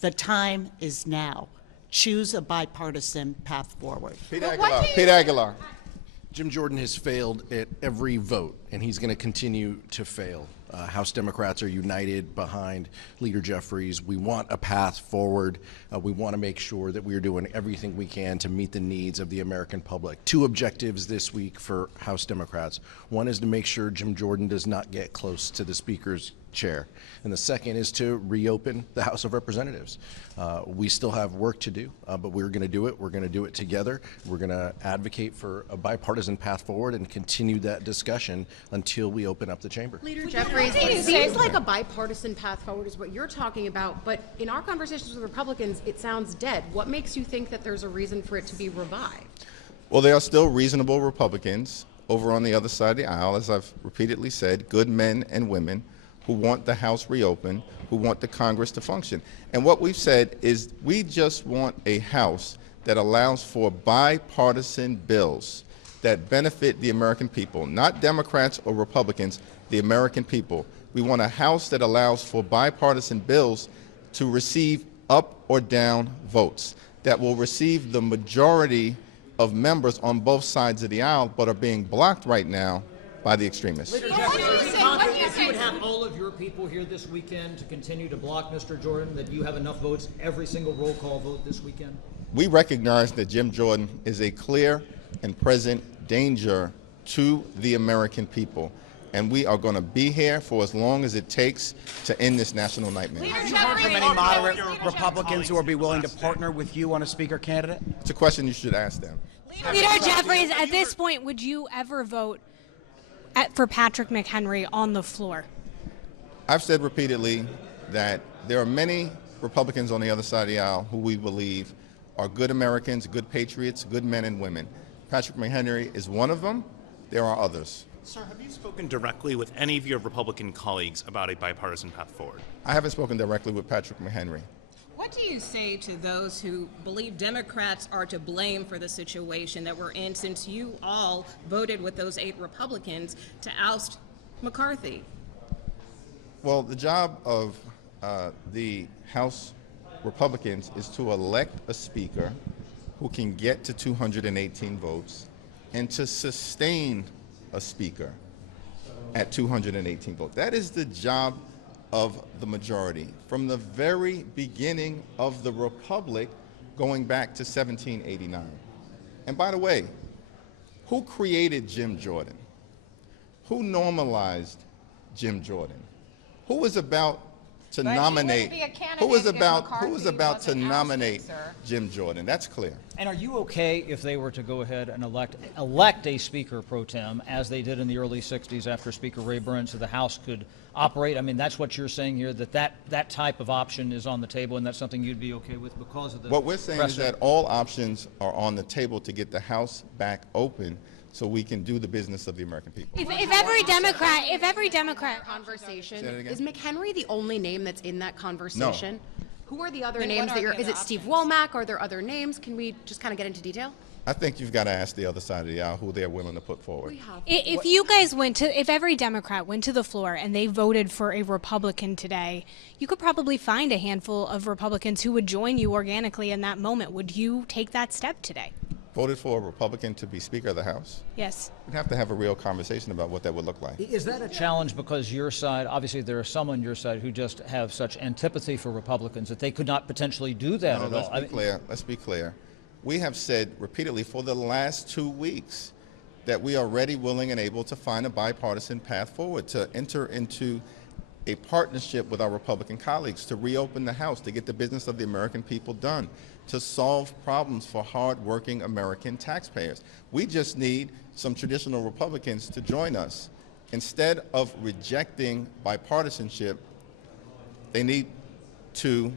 The time is now. Choose a bipartisan path forward. Peter Aguilar. Jim Jordan has failed at every vote, and he's going to continue to fail. House Democrats are united behind Leader Jeffries. We want a path forward. We want to make sure that we are doing everything we can to meet the needs of the American public. Two objectives this week for House Democrats. One is to make sure Jim Jordan does not get close to the Speaker's chair. And the second is to reopen the House of Representatives. We still have work to do, but we're going to do it. We're going to do it together. We're going to advocate for a bipartisan path forward and continue that discussion until we open up the chamber. Leader Jeffries, it seems like a bipartisan path forward is what you're talking about, but in our conversations with Republicans, it sounds dead. What makes you think that there's a reason for it to be revived? Well, there are still reasonable Republicans over on the other side of the aisle, as I've repeatedly said, good men and women who want the House reopened, who want the Congress to function. And what we've said is we just want a House that allows for bipartisan bills that benefit the American people, not Democrats or Republicans, the American people. We want a House that allows for bipartisan bills to receive up or down votes, that will receive the majority of members on both sides of the aisle, but are being blocked right now by the extremists. Leader Jeffries, are you confident if you would have all of your people here this weekend to continue to block Mr. Jordan, that you have enough votes every single roll call vote this weekend? We recognize that Jim Jordan is a clear and present danger to the American people, and we are going to be here for as long as it takes to end this national nightmare. Have you heard from any moderate Republicans who will be willing to partner with you on a Speaker candidate? It's a question you should ask them. Leader Jeffries, at this point, would you ever vote for Patrick McHenry on the floor? I've said repeatedly that there are many Republicans on the other side of the aisle who we believe are good Americans, good patriots, good men and women. Patrick McHenry is one of them. There are others. Sir, have you spoken directly with any of your Republican colleagues about a bipartisan path forward? I haven't spoken directly with Patrick McHenry. What do you say to those who believe Democrats are to blame for the situation that we're in, since you all voted with those 8 Republicans to oust McCarthy? Well, the job of the House Republicans is to elect a speaker who can get to 218 votes and to sustain a speaker at 218 votes. That is the job of the majority. From the very beginning of the Republic, going back to 1789. And by the way, who created Jim Jordan? Who normalized Jim Jordan? Who was about to nominate? Who was about to nominate Jim Jordan? That's clear. And are you okay if they were to go ahead and elect a Speaker pro tem, as they did in the early 60s after Speaker Rayburn, so the House could operate? I mean, that's what you're saying here, that type of option is on the table, and that's something you'd be okay with because of the What we're saying is that all options are on the table to get the House back open so we can do the business of the American people. If every Democrat conversation, is McHenry the only name that's in that conversation? No. Who are the other names that is it Steve Womack? Are there other names? Can we just kind of get into detail? I think you've got to ask the other side of the aisle who they're willing to put forward. If every Democrat went to the floor and they voted for a Republican today, you could probably find a handful of Republicans who would join you organically in that moment. Would you take that step today? Voted for a Republican to be Speaker of the House? Yes. We'd have to have a real conversation about what that would look like. Is that a challenge because your side, obviously there are some on your side who just have such antipathy for Republicans that they could not potentially do that at all? Let's be clear. We have said repeatedly for the last 2 weeks that we are ready, willing, and able to find a bipartisan path forward, to enter into a partnership with our Republican colleagues to reopen the House, to get the business of the American people done, to solve problems for hard-working American taxpayers. We just need some traditional Republicans to join us. Instead of rejecting bipartisanship, they need to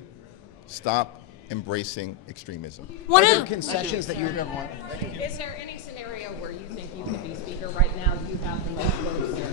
stop embracing extremism. What are concessions that you would want? Is there any scenario where you think you could be Speaker right now? Do you have the most votes there?